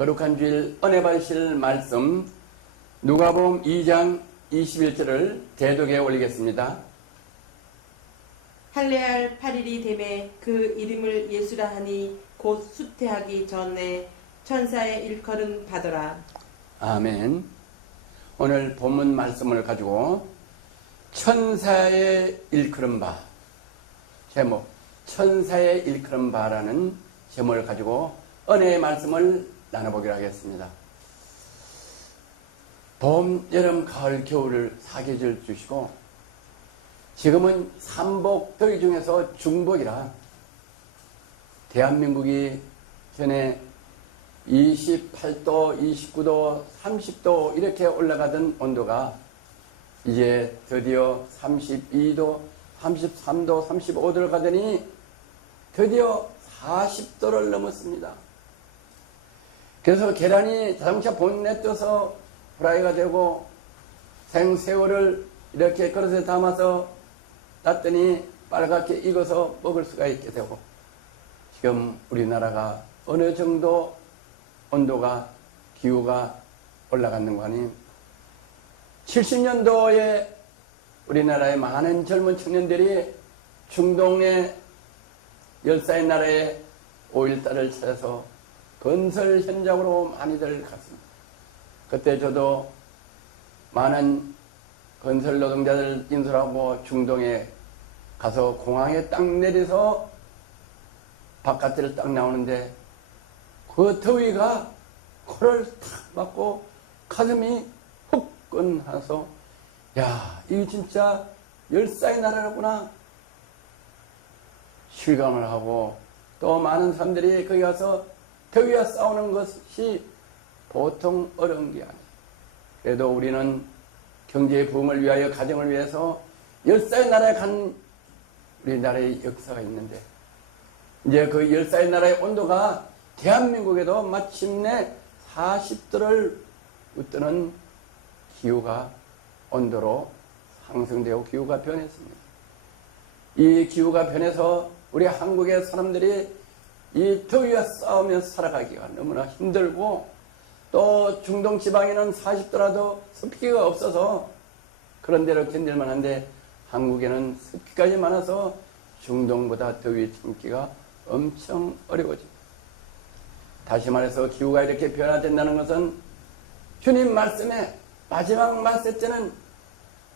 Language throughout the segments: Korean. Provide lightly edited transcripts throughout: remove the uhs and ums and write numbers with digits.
거룩한 주일 은혜 받으실 말씀 누가복음 2장 21절을 대독에 올리겠습니다. 할례할 8일이 되매 그 이름을 예수라 하니 곧 수태하기 전에 천사의 일컬음 받으라. 아멘. 오늘 본문 말씀을 가지고 천사의 일컬음 바, 제목 천사의 일컬음 바라는 제목을 가지고 은혜의 말씀을 나눠보기로 하겠습니다. 봄, 여름, 가을, 겨울을 사계절 주시고 지금은 삼복 더위 중에서 중복이라 대한민국이 전에 28도, 29도, 30도 이렇게 올라가던 온도가 이제 드디어 32도, 33도, 35도를 가더니 드디어 40도를 넘었습니다. 그래서 계란이 자동차 본넷 떠서 프라이가 되고 생새우를 이렇게 그릇에 담아서 땄더니 빨갛게 익어서 먹을 수가 있게 되고 지금 우리나라가 어느 정도 온도가 기후가 올라가는 거 아니에요? 70년도에 우리나라의 많은 젊은 청년들이 중동의 열사의 나라에 5.1달을 찾아서 건설 현장으로 많이들 갔습니다. 그때 저도 많은 건설 노동자들 인솔하고 중동에 가서 공항에 딱 내려서 바깥을 딱 나오는데 그 더위가 코를 탁 맞고 가슴이 후끈하서 야, 이게 진짜 열사의 나라라구나 실감을 하고 또 많은 사람들이 거기 가서 더위와 싸우는 것이 보통 어려운 게 아니에요. 그래도 우리는 경제의 부흥을 위하여 가정을 위해서 열사의 나라에 간 우리나라의 역사가 있는데 이제 그 열사의 나라의 온도가 대한민국에도 마침내 40도를 웃도는 기후가 온도로 상승되고 기후가 변했습니다. 이 기후가 변해서 우리 한국의 사람들이 이 더위와 싸우며 살아가기가 너무나 힘들고 또 중동 지방에는 40도라도 습기가 없어서 그런 데로 견딜만 한데 한국에는 습기까지 많아서 중동보다 더위 참기가 엄청 어려워집니다. 다시 말해서 기후가 이렇게 변화된다는 것은 주님 말씀에 마지막 말씀 때는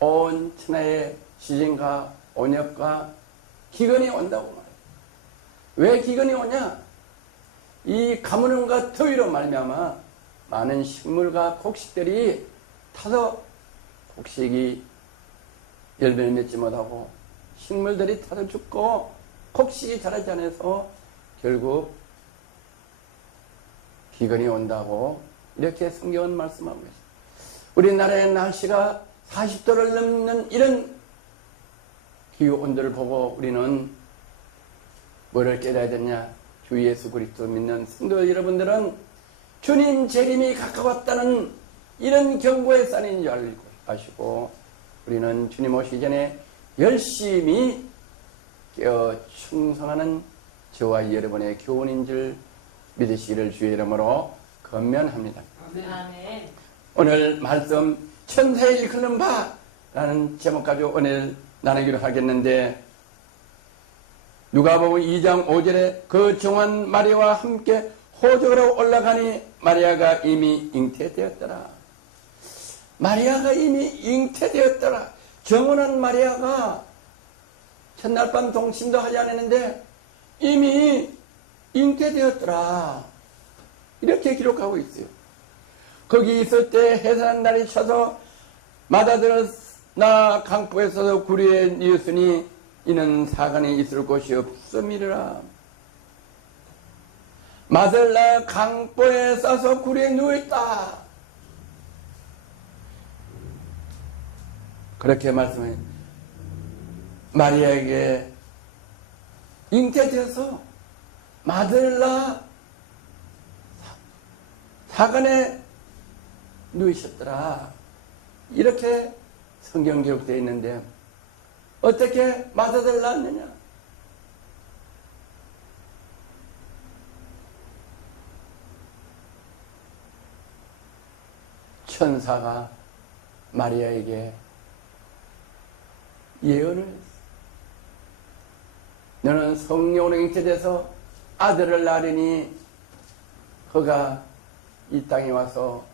온 천하의 지진과 온역과 기근이 온다고 말해요. 왜 기근이 오냐? 이 가뭄과 더위로 말미암아 많은 식물과 곡식들이 타서 곡식이 열매를 맺지 못하고 식물들이 타서 죽고 곡식이 자라지 않아서 결국 기근이 온다고 이렇게 성경은 말씀하고 있습니다. 우리나라의 날씨가 40도를 넘는 이런 기후 온도를 보고 우리는 뭐를 깨달아야 되냐? 주 예수 그리스도 믿는 성도 여러분들은 주님 재림이 가까웠다는 이런 경고의 산인 줄 알고 아시고 우리는 주님 오시기 전에 열심히 깨어 충성하는 저와 여러분의 교훈인 줄 믿으시기를 주의 이름으로 권면합니다. 아멘. 오늘 말씀 천사의 일컬음 바라는 제목 가지고 오늘 나누기로 하겠는데 누가복음 2장 5절에 그 정한 마리아와 함께 호적으로 올라가니 마리아가 이미 잉태되었더라. 마리아가 이미 잉태되었더라. 정혼한 마리아가 첫날 밤 동침도 하지 않았는데 이미 잉태되었더라. 이렇게 기록하고 있어요. 거기 있을 때 해산한 날이 쳐서 마다들었나 강포에서 구리에 뉘었으니 이는 사간에 있을 곳이 없음이라. 마들라 강보에 싸서 구리에 누워있다. 그렇게 말씀해 마리아에게 잉태되어서 마들라 사간에 누이셨더라. 이렇게 성경 기록되어 있는데 어떻게 마다들 낳았느냐? 천사가 마리아에게 예언을 했어. 너는 성령으로 잉태돼서 아들을 낳으니 그가 이 땅에 와서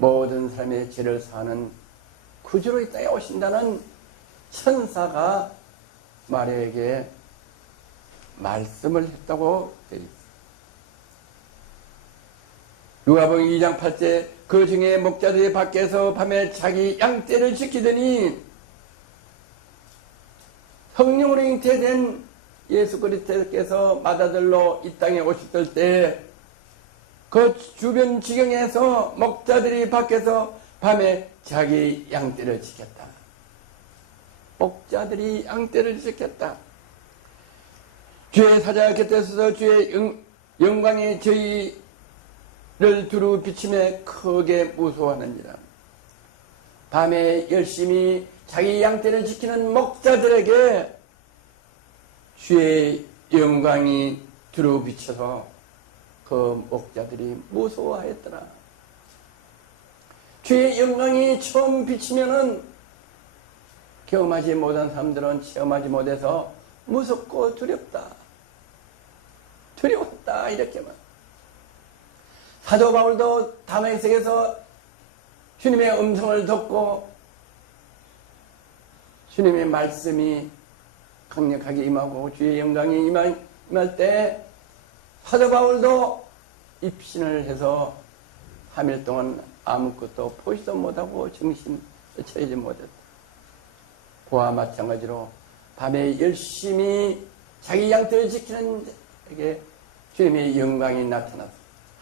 모든 사람의 죄를 사하는 구주로 이 땅에 오신다는 천사가 마리아에게 말씀을 했다고 되어 있습니다. 누가복음 2장 8절 그 중에 목자들이 밖에서 밤에 자기 양떼를 지키더니 성령으로 잉태된 예수 그리스도께서 마다들로 이 땅에 오셨을 때 그 주변 지경에서 목자들이 밖에서 밤에 자기 양떼를 지켰다. 목자들이 양떼를 지켰다. 주의 사자가 곁에 서서 주의 영광이 저희를 두루 비치며 크게 무서워하느니라. 밤에 열심히 자기 양떼를 지키는 목자들에게 주의 영광이 두루 비쳐서 그 목자들이 무서워하였더라. 주의 영광이 처음 비치면은 경험하지 못한 사람들은 체험하지 못해서 무섭고 두렵다. 두려웠다. 이렇게만. 사도 바울도 다메섹에서 주님의 음성을 듣고 주님의 말씀이 강력하게 임하고 주의 영광이 임할 때 사도 바울도 입신을 해서 3일 동안 아무것도 보지도 못하고 정신 차리지 못했다. 그와 마찬가지로 밤에 열심히 자기 양떼를 지키는 자에게 주님의 영광이 나타났다.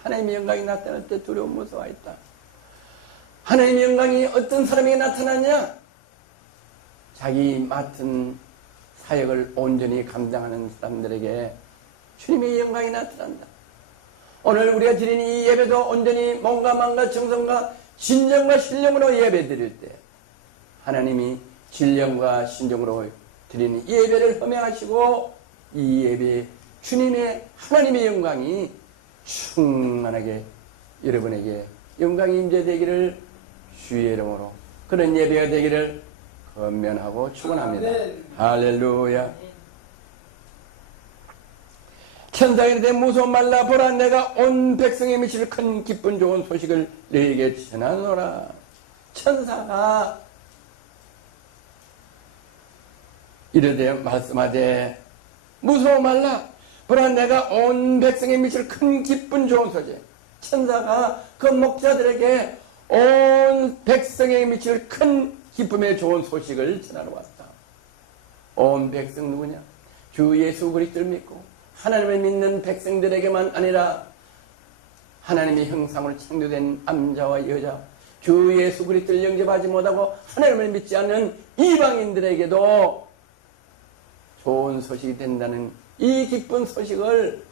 하나님의 영광이 나타날 때 두려워 무서워했다. 하나님의 영광이 어떤 사람에게 나타나냐? 자기 맡은 사역을 온전히 감당하는 사람들에게 주님의 영광이 나타난다. 오늘 우리가 드리는 이 예배도 온전히 몸과 마음과 정성과 진정과 신령으로 예배 드릴 때 하나님이 진정과 신정으로 드리는 이 예배를 허명하시고 이 예배에 주님의 하나님의 영광이 충만하게 여러분에게 영광이 임재되기를 주의 이름으로 그런 예배가 되기를 건면하고 축원합니다. 할렐루야. 천사에게 대해 무서워 말라. 보라, 내가 온 백성에 미칠 큰 기쁜 좋은 소식을 너희에게 전하노라. 천사가 이르되 말씀하되 무서워 말라. 보라, 내가 온 백성에 미칠 큰 기쁜 좋은 소식. 천사가 그 목자들에게 온 백성에 미칠 큰 기쁨의 좋은 소식을 전하러 왔다. 온 백성 누구냐? 주 예수 그리스도를 믿고 하나님을 믿는 백성들에게만 아니라 하나님의 형상으로 창조된 남자와 여자, 주 예수 그리스도를 영접하지 못하고 하나님을 믿지 않는 이방인들에게도 좋은 소식이 된다는 이 기쁜 소식을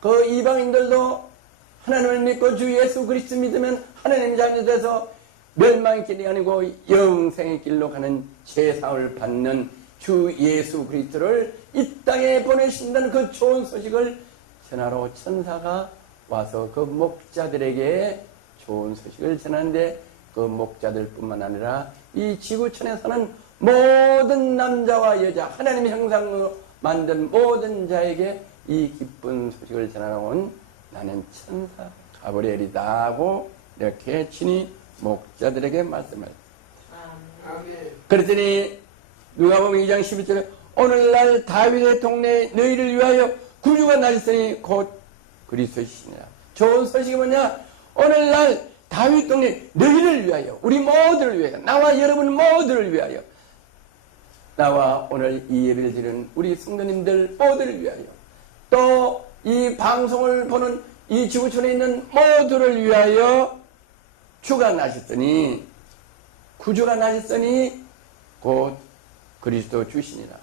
그 이방인들도 하나님을 믿고 주 예수 그리스도 믿으면 하나님 자녀돼서 멸망의 길이 아니고 영생의 길로 가는 세상을 받는 주 예수 그리스도를 이 땅에 보내신다는 그 좋은 소식을 전하러 천사가 와서 그 목자들에게 좋은 소식을 전하는데 그 목자들뿐만 아니라 이 지구촌에 사는 모든 남자와 여자 하나님의 형상으로 만든 모든 자에게 이 기쁜 소식을 전하러 온 나는 천사 가브리엘이다 하고 이렇게 친히 목자들에게 말씀을 그랬더니 누가복음 2장 11절에 오늘날 다윗의 동네에 너희를 위하여 구주가 나셨으니 곧 그리스도시니라. 좋은 소식이 뭐냐? 오늘날 다윗 동네 너희를 위하여 우리 모두를 위하여 나와 여러분 모두를 위하여 나와 오늘 이 예배를 드리는 우리 성도님들 모두를 위하여 또 이 방송을 보는 이 지구촌에 있는 모두를 위하여 주가 나셨으니 구주가 나셨으니 곧 그리스도 주시니라.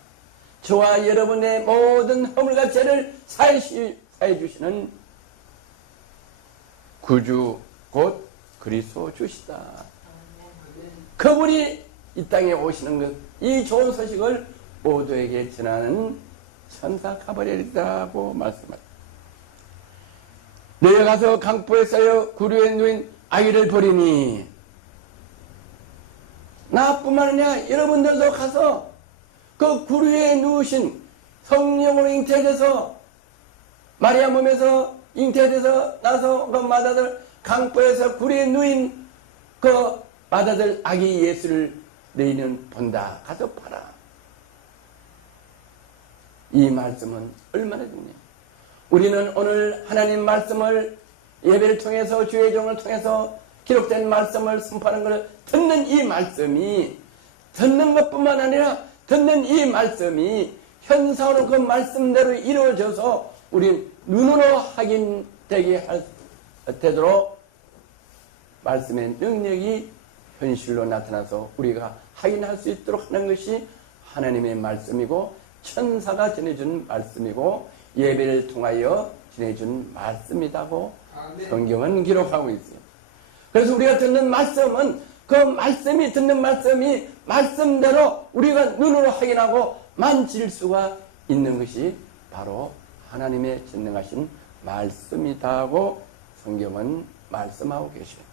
저와 여러분의 모든 허물과 죄를 사해 주시는 구주 곧 그리스도 주시다. 그분이 이 땅에 오시는 것, 이 좋은 소식을 모두에게 전하는 천사 가브리엘이라고 말씀합니다. 너희가 가서 강포에 쌓여 구류에 누인 아기를 버리니 나뿐만 아니라 여러분들도 가서 그 구류에 누우신 성령으로 잉태돼서 마리아 몸에서 잉태돼서 나서 그 마다들 강보에서 구류에 누인 그 마다들 아기 예수를 너희는 본다. 가서 봐라. 이 말씀은 얼마나 중요해요. 우리는 오늘 하나님 말씀을 예배를 통해서 주의 종을 통해서 기록된 말씀을 선포하는 것을 듣는 이 말씀이 듣는 것뿐만 아니라 듣는 이 말씀이 현상으로 그 말씀대로 이루어져서 우리 눈으로 확인되게 되도록 말씀의 능력이 현실로 나타나서 우리가 확인할 수 있도록 하는 것이 하나님의 말씀이고 천사가 전해준 말씀이고 예배를 통하여 전해준 말씀이라고 성경은 기록하고 있어요. 그래서 우리가 듣는 말씀은 그 말씀이 듣는 말씀이 말씀대로 우리가 눈으로 확인하고 만질 수가 있는 것이 바로 하나님의 전능하신 말씀이다고 성경은 말씀하고 계셔요.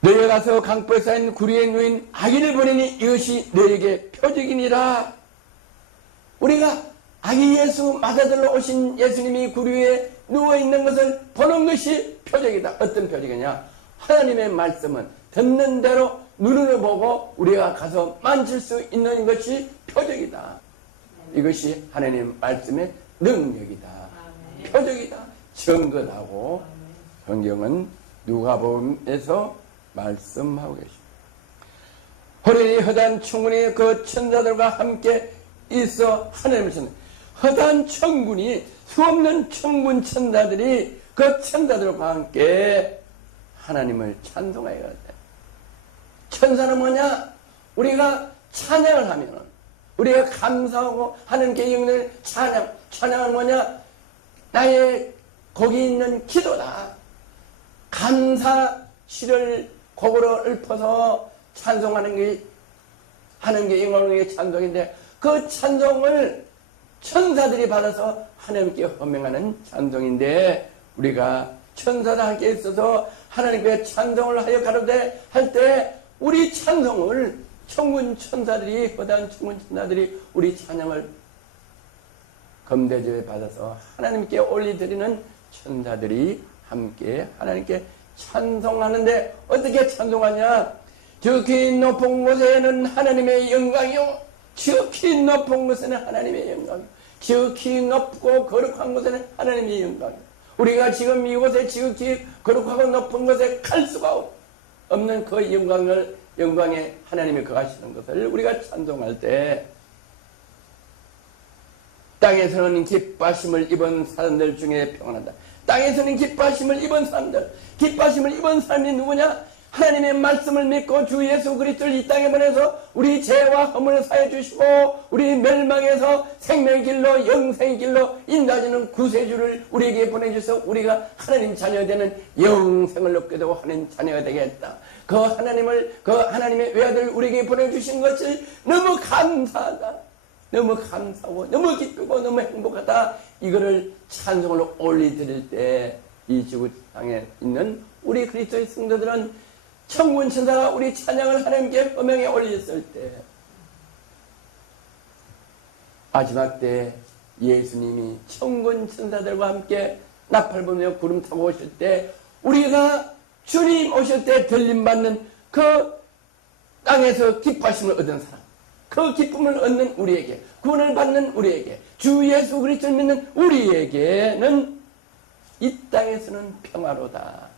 너희가 가서 강보에 쌓인 구리에 누인 아기를 보내니 이것이 너희에게 표적이니라. 우리가 아기 예수 마다들로 오신 예수님이 구리에 누워있는 것을 보는 것이 표적이다. 어떤 표적이냐? 하나님의 말씀은 듣는 대로 눈으로 보고 우리가 가서 만질 수 있는 것이 표적이다. 이것이 하나님의 말씀의 능력이다. 표적이다. 증거다고 성경은 누가복음에서 말씀하고 계십니다. 호련히 허다한 천군이 그 천사들과 함께 있어 하나님을 찾는 허다한 천군이 수없는 천군 천사들이 그 천사들과 함께 하나님을 찬송하여 갈 때 천사는 뭐냐? 우리가 찬양을 하면은 우리가 감사하고 하나님께 영을 찬양은 뭐냐? 나의 거기 있는 기도다. 감사 시를 곡으로 읊어서 찬송하는 게 하는 게 영광의 찬송인데 그 찬송을 천사들이 받아서 하나님께 헌명하는 찬송인데 우리가 천사들 함께 있어서 하나님께 찬송을 하여 가로되 할 때 우리 찬송을 천군 천사들이 허다한 천군 천사들이 우리 찬양을 검대조에 받아서 하나님께 올리드리는 천사들이 함께 하나님께 찬송하는데 어떻게 찬송하냐? 지극히 높은 곳에는 하나님의 영광이요 지극히 높은 곳에는 하나님의 영광이요 지극히 높고 거룩한 곳에는 하나님의 영광이요. 우리가 지금 이곳에 지극히 거룩하고 높은 곳에 갈 수가 없는 그 영광에 하나님이 거하시는 것을 우리가 찬송할 때 땅에서는 기뻐하심을 입은 사람들 중에 평안하다. 땅에서는 기뻐하심을 입은 사람들, 기뻐하심을 입은 사람이 누구냐? 하나님의 말씀을 믿고 주 예수 그리스도를 이 땅에 보내서 우리 죄와 허물을 사해 주시고 우리 멸망에서 생명의 길로 영생의 길로 인도하시는 구세주를 우리에게 보내주셔서 우리가 하나님 자녀가 되는 영생을 얻게 되고 하나님 자녀가 되겠다. 그 하나님의 외아들 우리에게 보내주신 것을 너무 감사하다. 너무 감사하고 너무 기쁘고 너무 행복하다. 이거를 찬송으로 올려드릴 때 이 지구상에 있는 우리 그리스도의 성도들은 천군 천사가 우리 찬양을 하나님께 허명에 올렸을 때 마지막 때 예수님이 천군 천사들과 함께 나팔 불며 구름 타고 오실 때 우리가 주님 오실 때 들림받는 그 땅에서 기뻐하심을 얻은 사람, 그 기쁨을 얻는 우리에게, 구원을 받는 우리에게, 주 예수 그리스도를 믿는 우리에게는 이 땅에서는 평화로다.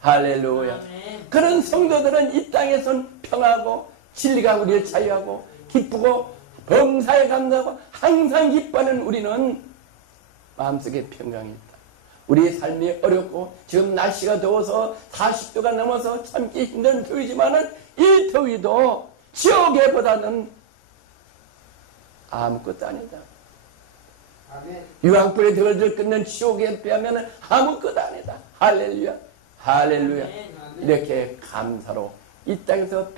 할렐루야. 아멘. 그런 성도들은 이 땅에서는 평화하고 진리가 우리를 자유하고 기쁘고 범사에 감사하고 항상 기뻐하는 우리는 마음속에 평강이 있다. 우리의 삶이 어렵고 지금 날씨가 더워서 40도가 넘어서 참기 힘든 더위지만은 이 더위도 지옥에보다는 아무것도 아니다. 유황불에 덜덜 끓는 지옥에 비하면 아무것도 아니다. 할렐루야. 할렐루야. 이렇게 감사로 이 땅에서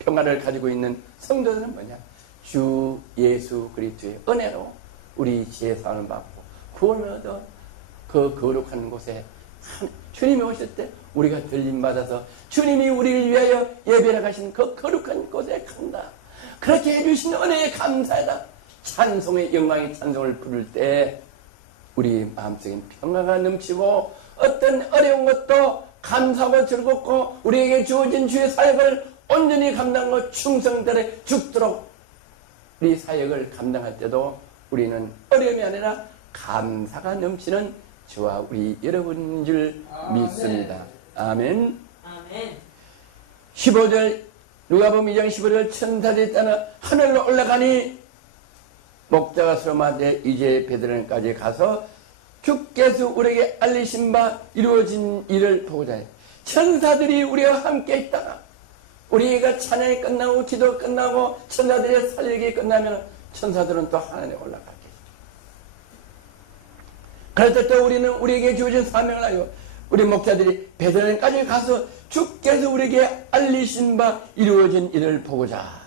평화를 가지고 있는 성도들은 뭐냐? 주 예수 그리스도의 은혜로 우리 죄사함을 받고 구원을 얻어 그 거룩한 곳에 주님이 오실 때 우리가 들림받아서 주님이 우리를 위하여 예배를 가신 그 거룩한 곳에 간다. 그렇게 해주신 은혜에 감사하다. 찬송의 영광의 찬송을 부를 때 우리 마음속에 평화가 넘치고 어떤 어려운 것도 감사하고 즐겁고 우리에게 주어진 주의 사역을 온전히 감당하고 충성되어 죽도록 우리 사역을 감당할 때도 우리는 어려움이 아니라 감사가 넘치는 저와 우리 여러분인 줄 믿습니다. 아멘. 아멘. 15절 누가복음 2장 15절 천사들이 따라 하늘로 올라가니 목자가 서로마되 이제 베들레헴까지 가서 주께서 우리에게 알리신 바 이루어진 일을 보고자 해. 천사들이 우리와 함께 있다가 우리가 찬양이 끝나고 기도 끝나고 천사들의 살리기 끝나면 천사들은 또 하늘에 올라가겠죠. 그럴 때 또 우리는 우리에게 주어진 사명을 하여 우리 목자들이 베들레헴까지 가서 주께서 우리에게 알리신 바 이루어진 일을 보고자.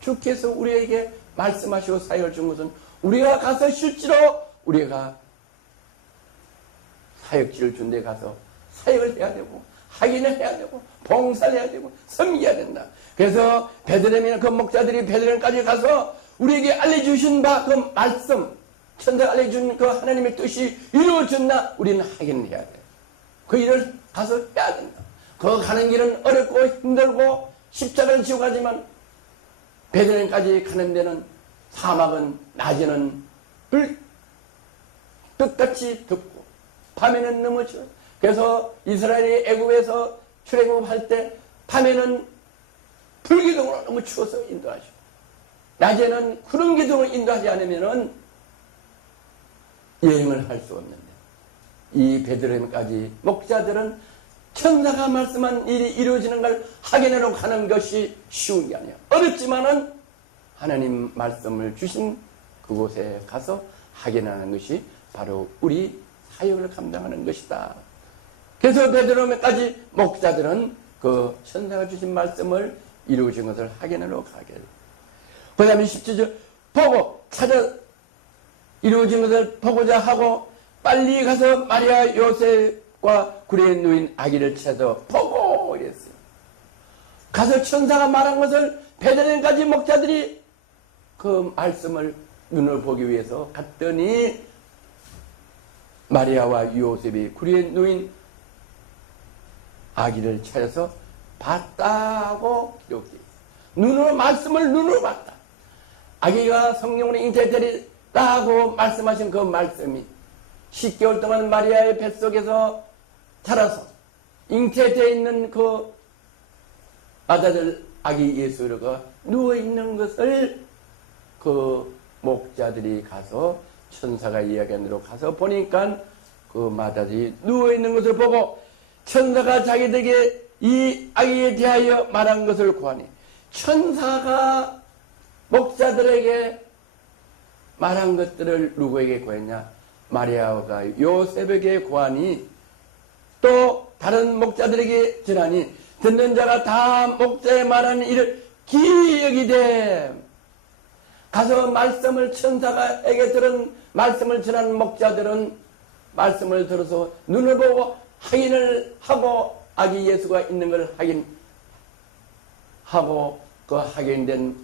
주께서 우리에게 말씀하시고 사역을 준 것은 우리가 가서 실제로 우리가 사역지를 준 데 가서 사역을 해야 되고 확인을 해야 되고 봉사를 해야 되고 섬겨야 된다. 그래서 베들레헴이나 그 목자들이 베들레헴까지 가서 우리에게 알려주신 바 그 말씀, 천사가 알려준 그 하나님의 뜻이 이루어졌나 우리는 확인을 해야 돼. 그 일을 가서 해야 된다. 그 가는 길은 어렵고 힘들고 십자가를 지고 가지만 베들레헴까지 가는 데는 사막은 낮에는 뜻같이 덥고 밤에는 너무 추워. 그래서 이스라엘이 애굽에서 출애굽할 때 밤에는 불기둥으로 너무 추워서 인도하시고 낮에는 구름 기둥을 인도하지 않으면은 여행을 할 수 없는데 이 베들레헴까지 목자들은 천사가 말씀한 일이 이루어지는 걸 확인하러 가는 것이 쉬운 게 아니에요. 어렵지만은 하나님 말씀을 주신 그곳에 가서 확인하는 것이 바로 우리 사역을 감당하는 것이다. 그래서 베들레헴까지 목자들은 그 천사가 주신 말씀을 이루어진 것을 확인하러 가게 돼요. 그 다음에 17절 보고 찾아 이루어진 것을 보고자 하고 빨리 가서 마리아 요셉과 구레에 누인 아기를 찾아 보고 이랬어요. 가서 천사가 말한 것을 베들레헴까지 목자들이 그 말씀을 눈을 보기 위해서 갔더니 마리아와 요셉이 구리에 누인 아기를 찾아서 봤다고 기록되어 있어요. 눈으로 말씀을 눈으로 봤다. 아기가 성령으로 잉태되리라고 말씀하신 그 말씀이 10개월 동안 마리아의 뱃속에서 자라서 잉태되어 있는 그 아들 아기 예수가 누워있는 것을 그 목자들이 가서 천사가 이야기한 대로 가서 보니까 그 마다들이 누워있는 것을 보고 천사가 자기들에게 이 아기에 대하여 말한 것을 구하니 천사가 목자들에게 말한 것들을 누구에게 구했냐? 마리아가 요셉에게 구하니 또 다른 목자들에게 전하니 듣는 자가 다 목자의 말하는 일을 기여기되 가서 말씀을 천사가에게 들은 말씀을 전한 목자들은 말씀을 들어서 눈을 보고 확인을 하고 아기 예수가 있는 걸 확인하고 그 확인된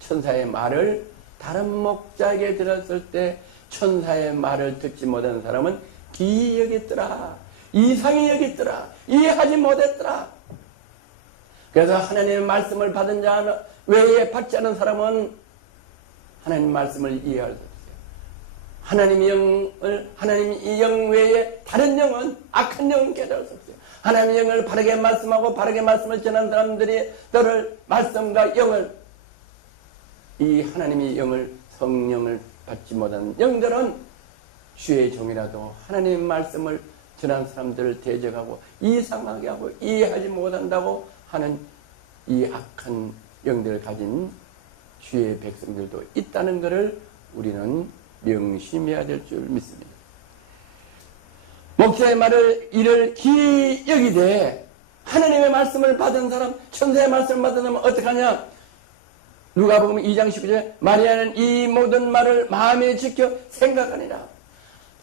천사의 말을 다른 목자에게 들었을 때 천사의 말을 듣지 못한 사람은 기이 여겼더라. 이상히 여겼더라. 이해하지 못했더라. 그래서 하나님의 말씀을 받은 자 외에 받지 않은 사람은 하나님 말씀을 이해할 수 없어요. 하나님의 영 외에 다른 영은 악한 영은 깨달을 수 없어요. 하나님의 영을 바르게 말씀하고 바르게 말씀을 전한 사람들이 너를 말씀과 영을 이 하나님의 영을 성령을 받지 못한 영들은 주의 종이라도 하나님의 말씀을 전한 사람들을 대적하고 이상하게 하고 이해하지 못한다고 하는 이 악한 영들을 가진 주의 백성들도 있다는 것을 우리는 명심해야 될 줄 믿습니다. 목자의 말을 이를 기이 여기되 하나님의 말씀을 받은 사람, 천사의 말씀을 받은 사람은 어떻게 하냐? 누가복음 2장 19절에 마리아는 이 모든 말을 마음에 지켜 생각하니라.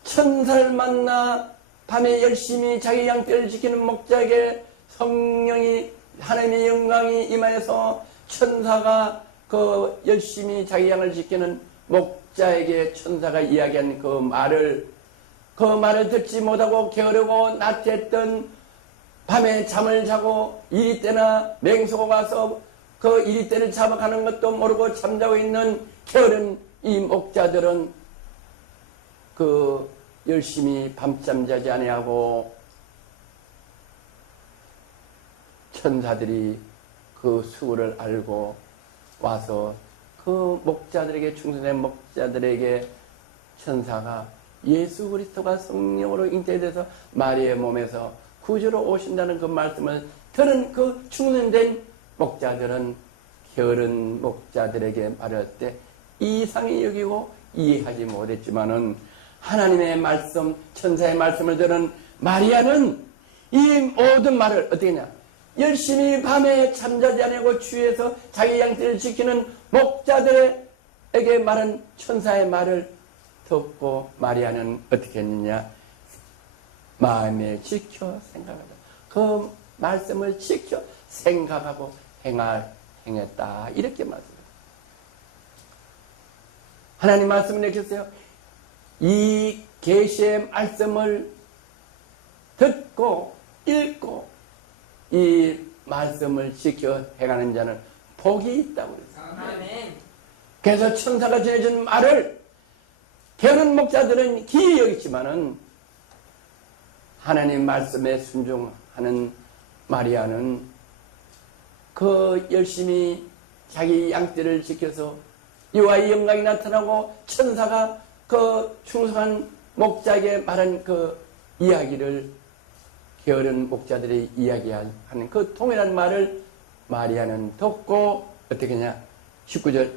천사를 만나 밤에 열심히 자기 양떼를 지키는 목자에게 성령이 하나님의 영광이 임하여서 천사가 그 열심히 자기 양을 지키는 목자에게 천사가 이야기한 그 말을 듣지 못하고 게으르고 나태했던 밤에 잠을 자고 이리 때나 맹수가 와서 그 이리 때를 잡아가는 것도 모르고 잠자고 있는 게으른 이 목자들은 그 열심히 밤잠 자지 아니하고 천사들이 그 수고를 알고 와서 그 목자들에게 충성된 목자들에게 천사가 예수 그리스도가 성령으로 잉태돼서 마리아의 몸에서 구주로 오신다는 그 말씀을 들은 그 충성된 목자들은 게으른 목자들에게 말할 때 이상히 여기고 이해하지 못했지만은 하나님의 말씀, 천사의 말씀을 들은 마리아는 이 모든 말을 어떻게 했냐? 열심히 밤에 잠자지 않고 주위에서 자기 양떼를 지키는 목자들에게 말한 천사의 말을 듣고 마리아는 어떻게 했느냐? 마음에 지켜 생각하다. 그 말씀을 지켜 생각하고 행했다. 이렇게 말씀해요. 하나님 말씀을 이렇게 했어요. 이 계시의 말씀을 듣고 읽고 이 말씀을 지켜 행하는 자는 복이 있다고 그랬어요. 아멘. 그래서 천사가 전해준 말을 게으른 목자들은 기이 여기지만은 하나님 말씀에 순종하는 마리아는 그 열심히 자기 양떼를 지켜서 여호와의 영광이 나타나고 천사가 그 충성한 목자에게 말한 그 이야기를 게으른 목자들이 이야기하는 그 통일한 말을 마리아는 듣고 어떻게 하냐? 19절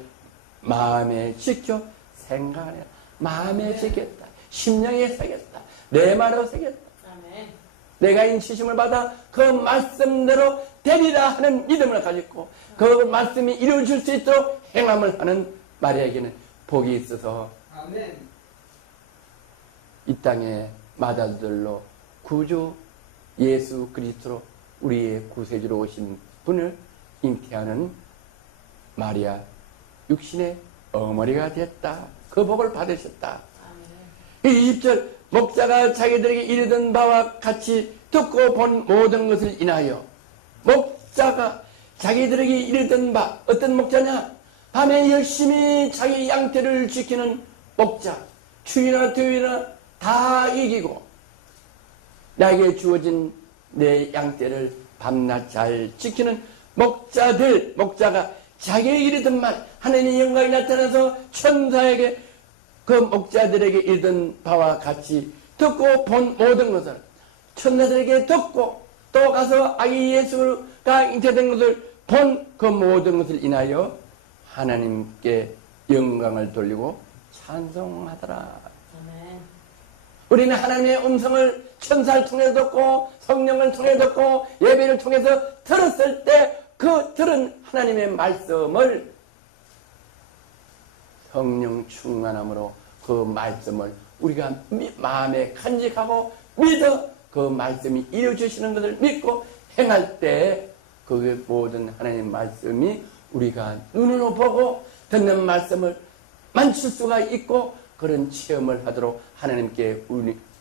마음에 지켜 생각하냐. 마음에 지켰다. 심령에 새겼다. 내 말로 새겼다. 아멘. 내가 인치심을 받아 그 말씀대로 되리라 하는 믿음을 가지고 그 말씀이 이루어질 수 있도록 행함을 하는 마리아에게는 복이 있어서 아멘. 이 땅의 마다들로 구주 예수 그리스도로 우리의 구세주로 오신 분을 잉태하는 마리아 육신의 어머니가 됐다. 그 복을 받으셨다. 아멘. 20절 목자가 자기들에게 이르던 바와 같이 듣고 본 모든 것을 인하여 목자가 자기들에게 이르던 바 어떤 목자냐? 밤에 열심히 자기 양떼를 지키는 목자 추위나 더위나 다 이기고 나에게 주어진 내 양떼를 밤낮 잘 지키는 목자가 자기에게 이르던 말 하나님의 영광이 나타나서 천사에게 그 목자들에게 이르던 바와 같이 듣고 본 모든 것을 천사들에게 듣고 또 가서 아기 예수가 잉태된 것을 본 그 모든 것을 인하여 하나님께 영광을 돌리고 찬송하더라. 아멘. 우리는 하나님의 음성을 천사를 통해 듣고 성령을 통해 듣고 예배를 통해서 들었을 때 그 들은 하나님의 말씀을 성령 충만함으로 그 말씀을 우리가 마음에 간직하고 믿어 그 말씀이 이루어주시는 것을 믿고 행할 때 그 모든 하나님의 말씀이 우리가 눈으로 보고 듣는 말씀을 만질 수가 있고 그런 체험을 하도록 하나님께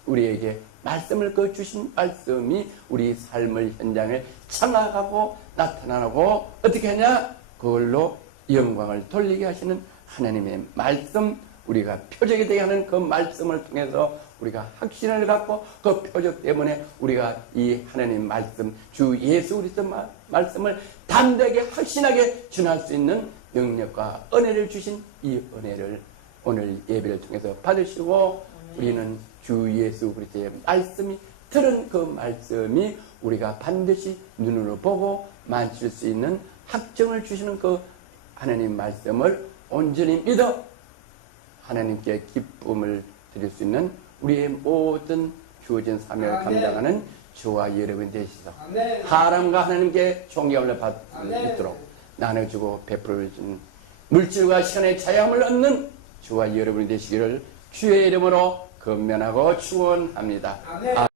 우리에게 말씀을 그 주신 말씀이 우리 삶의 현장에 장악하고 나타나고 어떻게 하냐? 그걸로 영광을 돌리게 하시는 하나님의 말씀 우리가 표적이 되게 하는 그 말씀을 통해서 우리가 확신을 갖고 그 표적 때문에 우리가 이 하나님 말씀 주 예수 그리스도 말씀을 담대하게 확신하게 전할 수 있는 능력과 은혜를 주신 이 은혜를 오늘 예배를 통해서 받으시고 우리는 주 예수 그리스도의 말씀이 들은 그 말씀이 우리가 반드시 눈으로 보고 만질 수 있는 확정을 주시는 그 하나님 말씀을 온전히 믿어 하나님께 기쁨을 드릴 수 있는 우리의 모든 주어진 사명을 감당하는 저와 여러분 되시소. 사람과 하나님께 존경을 받을 수 있도록 나눠주고 베풀어주는 물질과 시간의 자양을 얻는 저와 여러분이 되시기를 주의 이름으로 건면하고 축원합니다. 아멘.